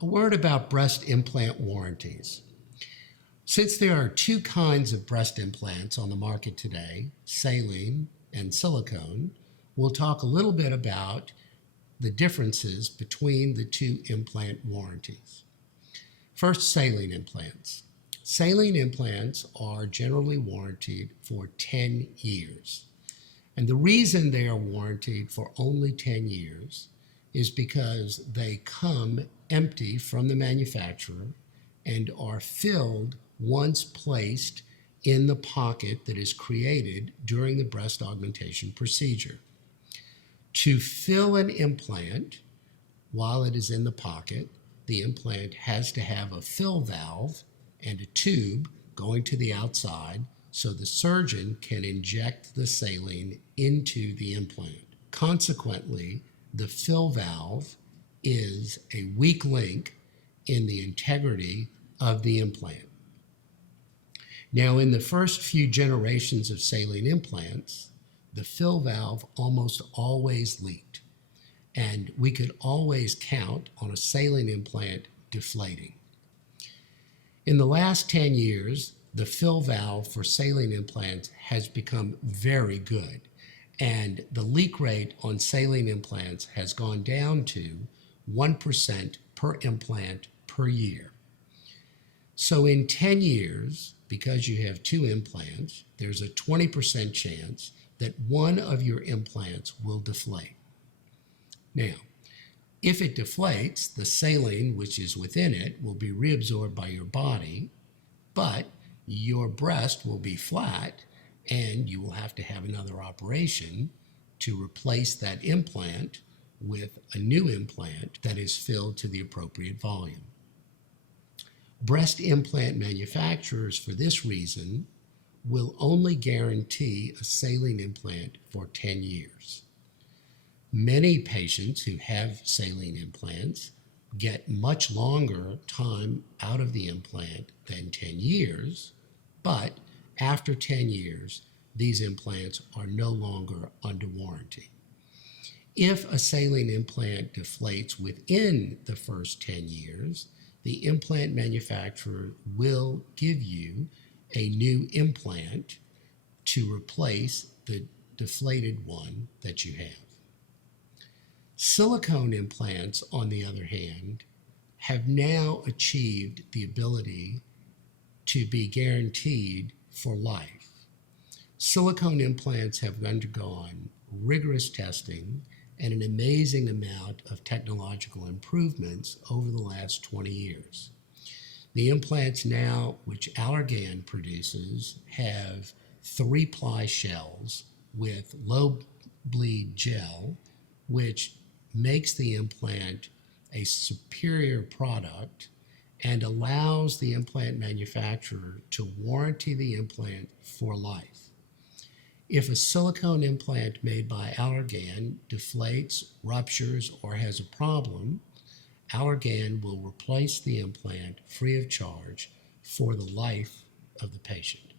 A word about breast implant warranties. Since there are two kinds of breast implants on the market today, saline and silicone, we'll talk a little bit about the differences between the two implant warranties. First, saline implants. Saline implants are generally warranted for 10 years. And the reason they are warranted for only 10 years is because they come empty from the manufacturer and are filled once placed in the pocket that is created during the breast augmentation procedure. To fill an implant while it is in the pocket, the implant has to have a fill valve and a tube going to the outside so the surgeon can inject the saline into the implant. Consequently, the fill valve is a weak link in the integrity of the implant. Now, in the first few generations of saline implants, the fill valve almost always leaked, and we could always count on a saline implant deflating. In the last 10 years, the fill valve for saline implants has become very good, and the leak rate on saline implants has gone down to 1% per implant per year. So in 10 years, because you have two implants, there's a 20% chance that one of your implants will deflate. Now, if it deflates, the saline which is within it will be reabsorbed by your body, but your breast will be flat and you will have to have another operation to replace that implant with a new implant that is filled to the appropriate volume. Breast implant manufacturers, for this reason, will only guarantee a saline implant for 10 years. Many patients who have saline implants get much longer time out of the implant than 10 years, but after 10 years, these implants are no longer under warranty. If a saline implant deflates within the first 10 years, the implant manufacturer will give you a new implant to replace the deflated one that you have. Silicone implants, on the other hand, have now achieved the ability to be guaranteed for life. Silicone implants have undergone rigorous testing and an amazing amount of technological improvements over the last 20 years. The implants now, which Allergan produces, have 3-ply shells with low bleed gel, which makes the implant a superior product and allows the implant manufacturer to warranty the implant for life. If a silicone implant made by Allergan deflates, ruptures, or has a problem, Allergan will replace the implant free of charge for the life of the patient.